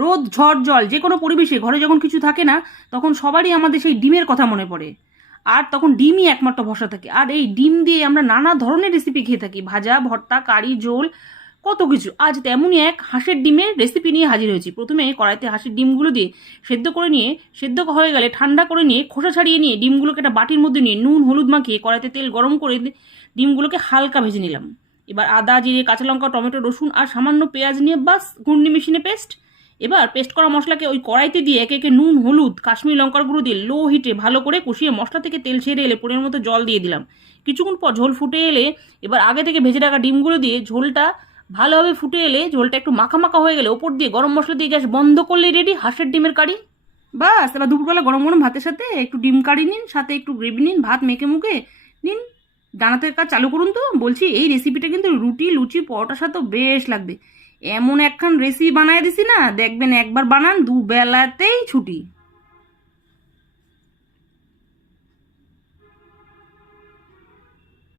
রোদ ঝড় জল যে কোনো পরিবেশে ঘরে যখন কিছু থাকে না, তখন সবারই আমাদের সেই ডিমের কথা মনে পড়ে। আর তখন ডিমই একমাত্র ভরসা থাকে। আর এই ডিম দিয়ে আমরা নানা ধরনের রেসিপি খেয়ে থাকি, ভাজা, ভর্তা, কারি, ঝোল, কত কিছু। আজ তেমনই এক হাঁসের ডিমের রেসিপি নিয়ে হাজির হয়েছি। প্রথমে কড়াইতে হাঁসের ডিমগুলো দিয়ে সেদ্ধ করে নিয়ে, সেদ্ধ হয়ে গেলে ঠান্ডা করে নিয়ে খোসা ছাড়িয়ে নিয়ে ডিমগুলোকে একটা বাটির মধ্যে নিয়ে নুন হলুদ মাখিয়ে কড়াইতে তেল গরম করে ডিমগুলোকে হালকা ভেজে নিলাম। এবার আদা জিরে কাঁচা লঙ্কা টমেটো রসুন আর সামান্য পেঁয়াজ নিয়ে বাস ঘূর্ণি মেশিনে পেস্ট। এবার পেস্ট করা মশলাকে ওই কড়াইতে দিয়ে একে একে নুন হলুদ কাশ্মীরি লঙ্কার গুঁড়ো দিয়ে লো হিটে ভালো করে কষিয়ে মশলা থেকে তেল ছেড়ে এলে পরিমাণ মতো জল দিয়ে দিলাম। কিছুক্ষণ পর ঝোল ফুটে এলে এবার আগে থেকে ভেজে রাখা ডিমগুলো দিয়ে ঝোলটা ভালোভাবে ফুটে এলে ঝোলটা একটু মাখা মাখা হয়ে গেলে ওপর দিয়ে গরম মশলা দিয়ে গ্যাস বন্ধ করলে রেডি হাঁসের ডিমের কারি। বাস এবার দুপুরবেলা গরম গরম ভাতের সাথে একটু ডিম কারি নিন, সাথে একটু গ্রেভি নিন, ভাত মেখে মুখে নিন। ডানাতের কাজ চালু করুন তো। বলছি এই রেসিপিটা কিন্তু রুটি লুচি পরোটার সাথেও বেশ লাগবে। এমন একখান রেসিপি বানায় দিছি না, দেখবেন একবার বানান দুবেলাতেই ছুটি।